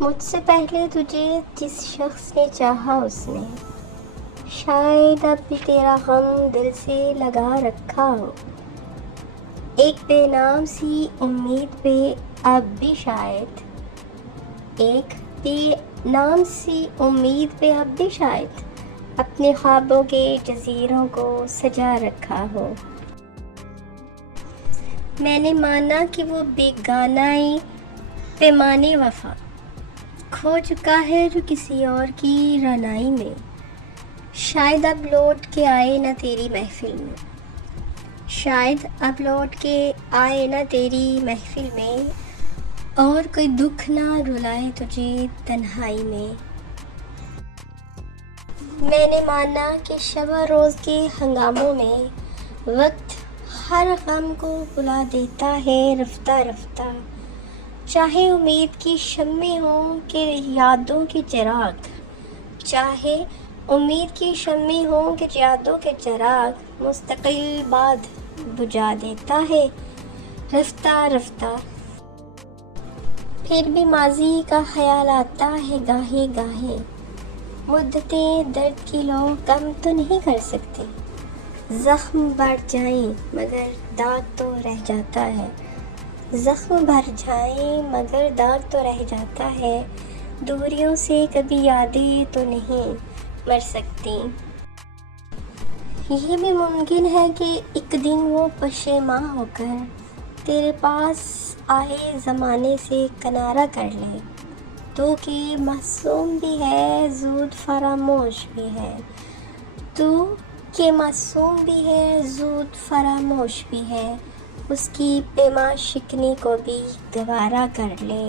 مجھ سے پہلے تجھے جس شخص نے چاہا اس نے شاید اب بھی تیرا غم دل سے لگا رکھا ہو. ایک بے نام سی امید پہ اب بھی شاید ایک بے نام سی امید پہ اب بھی شاید اپنے خوابوں کے جزیروں کو سجا رکھا ہو. میں نے مانا کہ وہ بیگانۂ پیمانے وفا کھو چکا ہے جو کسی اور کی رعنائی میں. شاید اب لوٹ کے آئے نہ تیری محفل میں شاید اب لوٹ کے آئے نہ تیری محفل میں اور کوئی دکھ نہ رلائے تجھے تنہائی میں. میں نے مانا کہ شب و روز کے ہنگاموں میں وقت ہر غم کو بلا دیتا ہے رفتہ رفتہ. چاہے امید کی شمع ہوں کہ یادوں کے چراغ چاہے امید کی شمع ہوں کہ یادوں کے چراغ مستقل بعد بجھا دیتا ہے رفتہ رفتہ. پھر بھی ماضی کا خیال آتا ہے گاہے گاہے. مدتیں درد کی لو کم تو نہیں کر سکتے. زخم بڑھ جائیں مگر داغ تو رہ جاتا ہے. زخم بھر جائیں مگر داغ تو رہ جاتا ہے. دوریوں سے کبھی یادیں تو نہیں مر سکتی. یہ بھی ممکن ہے کہ ایک دن وہ پشیماں ہو کر تیرے پاس آئے زمانے سے کنارہ کر لے. تو کہ معصوم بھی ہے زود فراموش بھی ہے تو کہ معصوم بھی ہے زود فراموش بھی ہے. اس کی پیما شکنی کو بھی گوارا کر لے.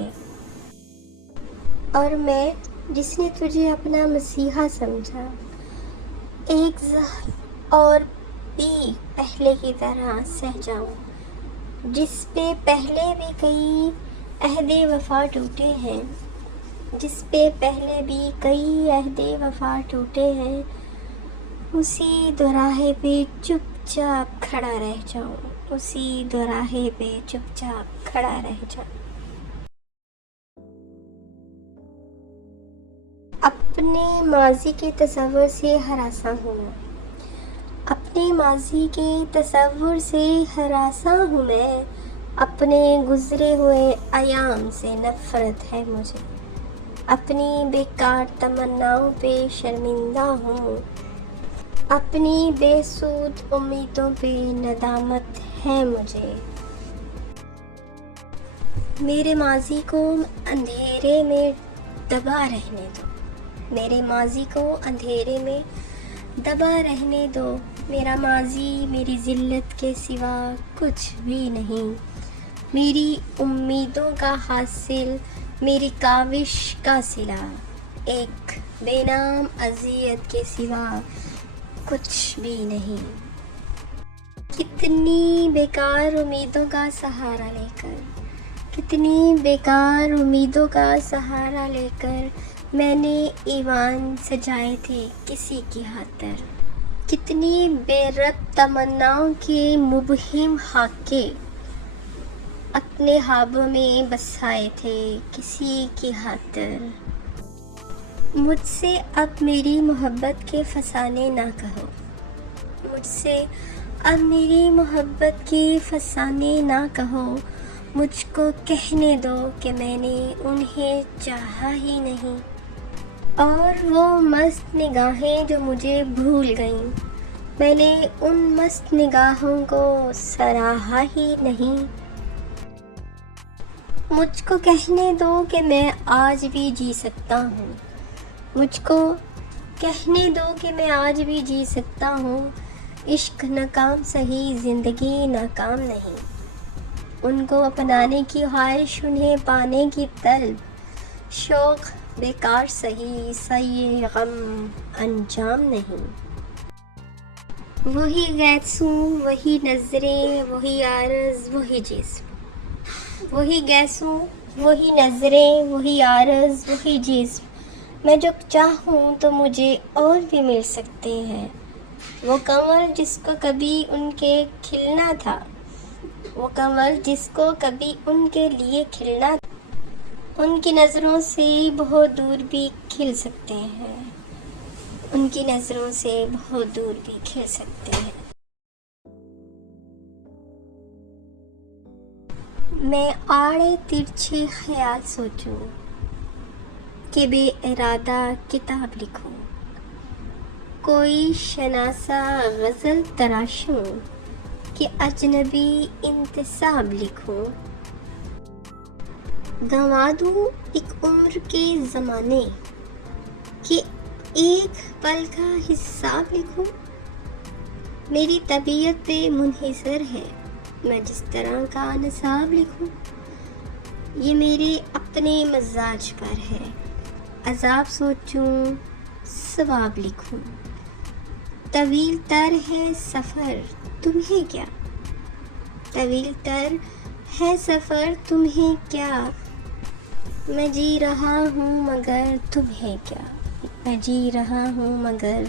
اور میں جس نے تجھے اپنا مسیحا سمجھا ایک زخم اور بھی پہلے کی طرح سہ جاؤں. جس پہ پہلے بھی کئی عہد وفا ٹوٹے ہیں جس پہ پہلے بھی کئی عہد وفا ٹوٹے ہیں اسی دوراہے پہ چپ چاپ کھڑا رہ جاؤں. اسی دوراہے پہ چپ چاپ کھڑا رہ جاؤں. اپنے ماضی کے تصور سے ہراساں ہوں میں اپنے ماضی کے تصور سے ہراساں ہوں میں. اپنے گزرے ہوئے ایام سے نفرت ہے مجھے. اپنی بیکار تمناؤں پہ شرمندہ ہوں. اپنی بے سود امیدوں پہ ندامت ہے مجھے. میرے ماضی کو اندھیرے میں دبا رہنے دو. میرے ماضی کو اندھیرے میں دبا رہنے دو. میرا ماضی میری ذلت کے سوا کچھ بھی نہیں. میری امیدوں کا حاصل میری کاوش کا صلہ ایک بے نام اذیت کے سوا کچھ بھی نہیں. کتنی بیکار امیدوں کا سہارا لے کر کتنی بیکار امیدوں کا سہارا لے کر میں نے ایوان سجائے تھے کسی کی خاطر. کتنی بے رب تمناؤں کے مبہم خاکے اپنے خوابوں میں بسائے تھے کسی کی خاطر. مجھ سے اب میری محبت کے فسانے نہ کہو. مجھ سے اب میری محبت کے فسانے نہ کہو. مجھ کو کہنے دو کہ میں نے انہیں چاہا ہی نہیں. اور وہ مست نگاہیں جو مجھے بھول گئیں میں نے ان مست نگاہوں کو سراہا ہی نہیں. مجھ کو کہنے دو کہ میں آج بھی جی سکتا ہوں. مجھ کو کہنے دو کہ میں آج بھی جی سکتا ہوں. عشق ناکام سہی زندگی ناکام نہیں. ان کو اپنانے کی خواہش انہیں پانے کی طلب شوق بیکار سہی سعی غم انجام نہیں. وہی گیسوں وہی نظریں وہی عارض وہی جسم. وہی گیسوں وہی نظریں وہی عارض وہی جسم. میں جو چاہوں تو مجھے اور بھی مل سکتے ہیں. وہ کنول جس کو کبھی ان کے کھلنا تھا وہ کنول جس کو کبھی ان کے لیے کھلنا تھا. ان کی نظروں سے بہت دور بھی کھل سکتے ہیں، ان کی نظروں سے بہت دور بھی کھل سکتے ہیں۔ میں آڑے ترچھے خیال سوچوں کہ بے ارادہ کتاب لکھوں، کوئی شناسا غزل تراشوں کہ اجنبی انتساب لکھوں، گنوا دوں ایک عمر کے زمانے کہ ایک پل کا حساب لکھوں۔ میری طبیعت پہ منحصر ہے میں جس طرح کا نصاب لکھوں، یہ میرے اپنے مزاج پر ہے، عذاب سوچوں ثواب لکھوں۔ طویل تر ہے سفر تمہیں کیا، طویل تر ہے سفر تمہیں کیا، میں جی رہا ہوں مگر تمہیں کیا، میں جی رہا ہوں مگر